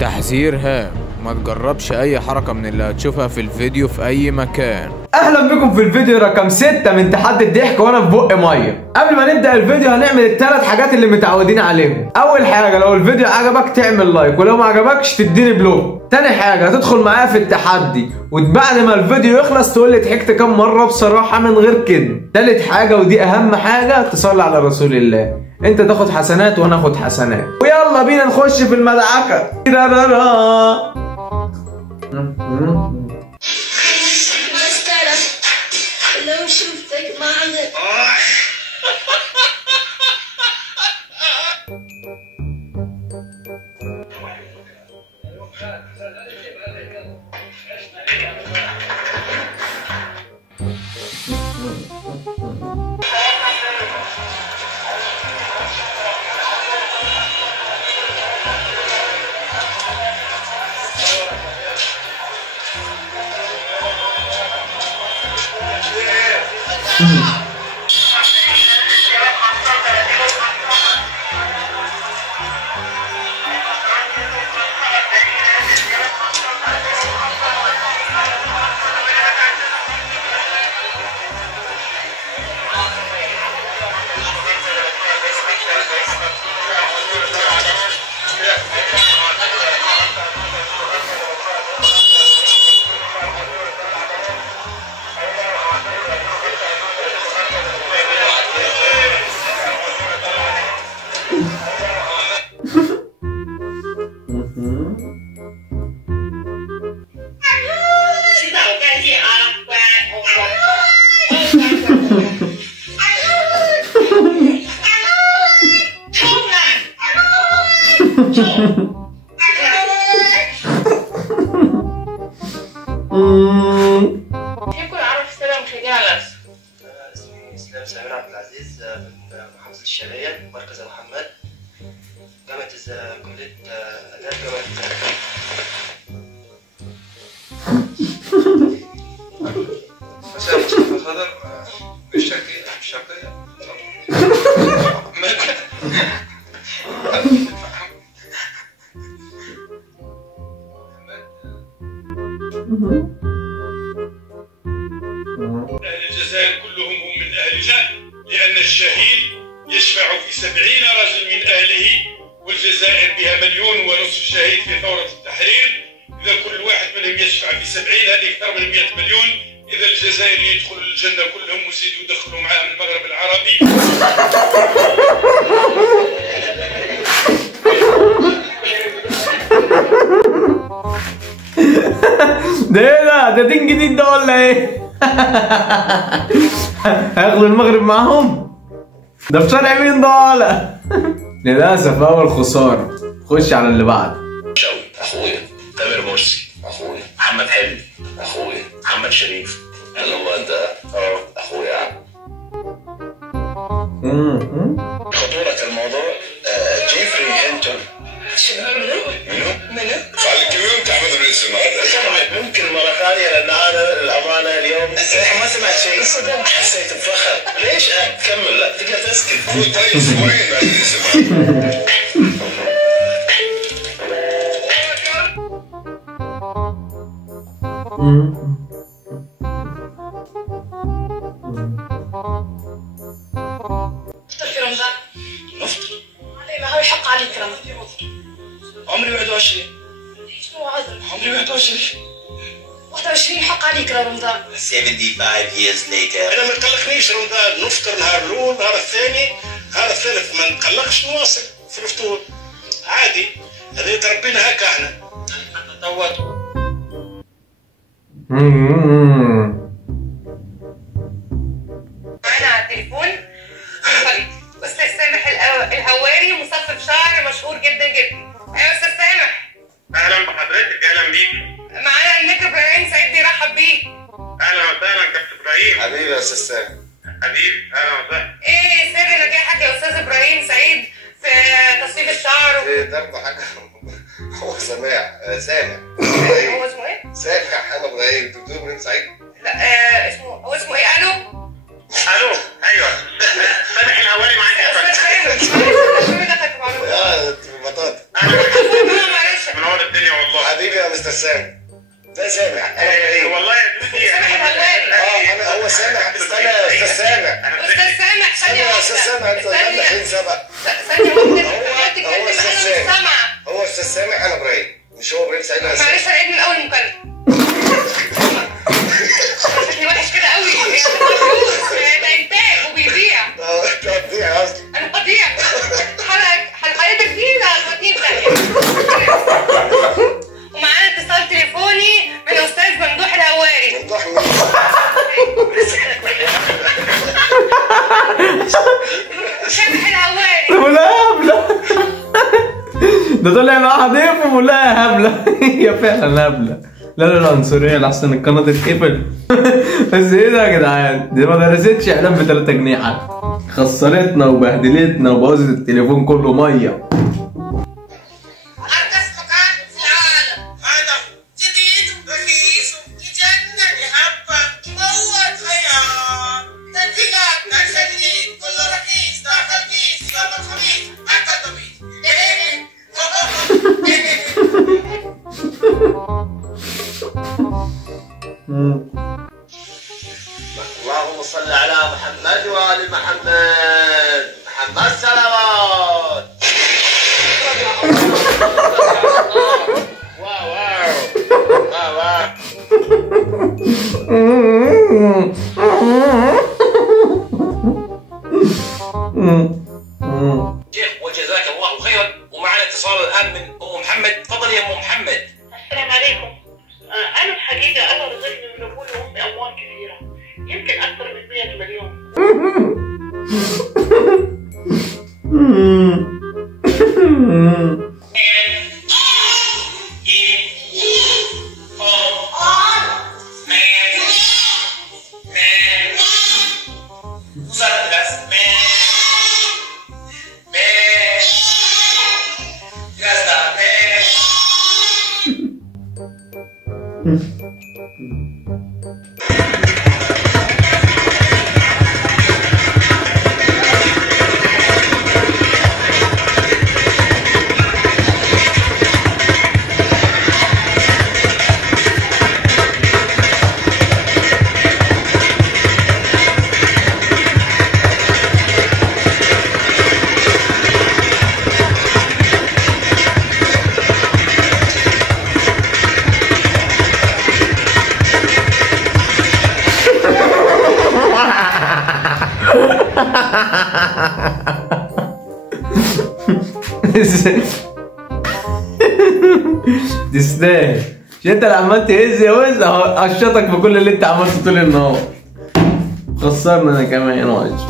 تحذير هام، ما تجربش اي حركة من اللي هتشوفها في الفيديو في اي مكان. اهلا بكم في الفيديو رقم 6 من تحدي الضحك وانا في بق ميه. قبل ما نبدا الفيديو هنعمل الثلاث حاجات اللي متعودين عليهم. اول حاجه لو الفيديو عجبك تعمل لايك، ولو ما عجبكش تديني بلوك. تاني حاجه هتدخل معايا في التحدي وبعد ما الفيديو يخلص تقول لي ضحكت كام مره بصراحه من غير كده. تالت حاجه ودي اهم حاجه تصلي على رسول الله، انت تاخد حسنات وانا اخد حسنات. ويلا بينا نخش في المدعكه. لو شفتك معنا كيف كل عرف السلام مشاهدينا على الأسف؟ اسمي اسلام سمير عبد العزيز من محافظة الشرقية مركز محمد جامعة كلية آداب جامعة مساء مصطفى خضر الشرقية أهل الجزائر كلهم هم من أهل الجزائر، لأن الشهيد يشفع في 70 رجل من أهله، والجزائر بها 1.5 مليون شهيد في ثورة التحرير. إذا كل واحد منهم يشفع في 70 هذه أكثر من 100 مليون. إذا الجزائر يدخلوا الجنة كلهم ويزيدوا يدخلوا معاهم المغرب العربي. ده ايه ده دين جديد ده ولا ايه؟ هياخدوا المغرب معاهم؟ ده في شارع مين ده ولا؟ للاسف اول خساره. خش على اللي بعده. شوقي اخويا، تامر مرسي اخويا، محمد حلمي اخويا، محمد شريف. هل هو انت؟ اخويا يا عم. خطورة الموضوع جيفري هينتون. منو؟ فعل الكميون بتاع احمد الرئيس النهارده. ممكن مرة ثانية لان انا الامانة اليوم ما سمعت شيء. حسيت بفخر. ليش؟ كمل لا تقدر تسكت. طيب اسبوعين بعد الاسبوع. نفطر في رمضان؟ نفطر؟ علي ما هو يحق عليك رمضان. عمري 21. شنو عذر؟ عمري 21. 21 يحق عليك رمضان. 75 years later. انا ما تقلقنيش رمضان، نفطر نهار الاول نهار الثاني نهار الثالث ما نتقلقش، نواصل في الفطور عادي. هذا تربينا هكا احنا. تطوعت. معنا على التليفون أستاذ سامح الهواري، مصفف شعر مشهور جدا جدا. أيوة أستاذ سامح. أهلا بحضرتك، أهلا بيك. معانا الميك إبراهيم سعيد بيرحب بيك. أهلا وسهلا كابتن إبراهيم. حبيبي يا استاذ سامي. حبيبي أهلا وسهلا. إيه سر نجاحك يا أستاذ إبراهيم سعيد في تصفيف الشعر؟ ايه ده حاجه هو سامع هو اسمه إيه؟ سامع انا ابراهيم. دكتور ابراهيم سعيد. لا هو اسمه إيه؟ ألو؟ ألو أيوه سامح الهواري معاك يا فندم. أستاذ سامح. يا بطاطا. معلش. منور الدنيا. مستر سامح. ده سامح انا ابراهيم. والله يا دودي سامح الهواري. انا هو سامح. استنى يا استاذ سامح. استاذ سامح ثانية يا استاذ سامح انت قدامنا حين سبق. ثانية واحدة هو استاذ سامح. هو استاذ سامح انا ابراهيم. مش هو ابراهيم سعيد. معلش انا عيد من اول المكالمة. شكلي وحش كده قوي. ده انتاج وبيضيع. انت هتضيع اصلا. انا بضيع. حلقتك دي هتوديني في داهية. ومعانا اتصال تليفوني من الاستاذ ممدوح الهواري. ممدوح مين؟ سامح الهواري. ولا هبلة. ده طلع معاها ضيف ولا هبلة. هي فعلا هبلة. لا عنصرية لحسن القناة تتقفل. بس ايه ده يا جدعان؟ دي ما درستش اعلام ب 3 جنيه حتى. خسرتنا وبهدلتنا وبوظت التليفون كله مية. أرخص مكان في العالم. هذا جديد ورخيص يجنن يهبل يموت خيال. تنفيذات نفس جديد كله رخيص داخل كيس يوم الخميس حتى الخميس. اللهم صل على محمد وآل محمد. محمد صلوات. واو واو شيخ وجزاك الله خيرا. ومعنا اتصال الان من ام محمد. تفضلي يا ام محمد. السلام عليكم. أنا الحقيقة أنا رزقني من أبوي وأمي أموال كثيرة، يمكن أكثر من 100 مليون. تستاهل. مش انت اللي عمال تهز يا وز اهو قشطك بكل اللي انت عملته طول النهار. خسرنا انا كمان وعش.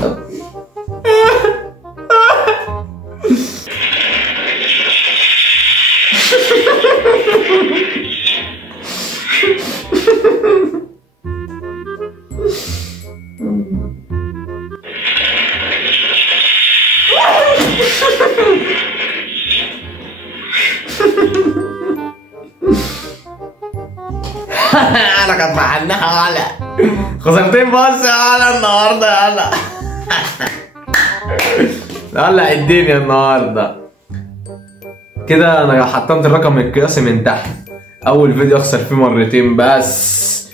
انا كنت بحنها على خسرتين بس على النهارده. يلا ولع الدنيا النهارده كده. انا حطمت الرقم القياسي من تحت. اول فيديو اخسر فيه مرتين بس.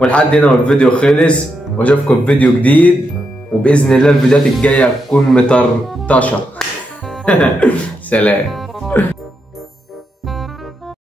ولحد هنا والفيديو خلص، واشوفكم في فيديو جديد، وباذن الله الفيديوهات الجايه تكون مطرطشه. سلام.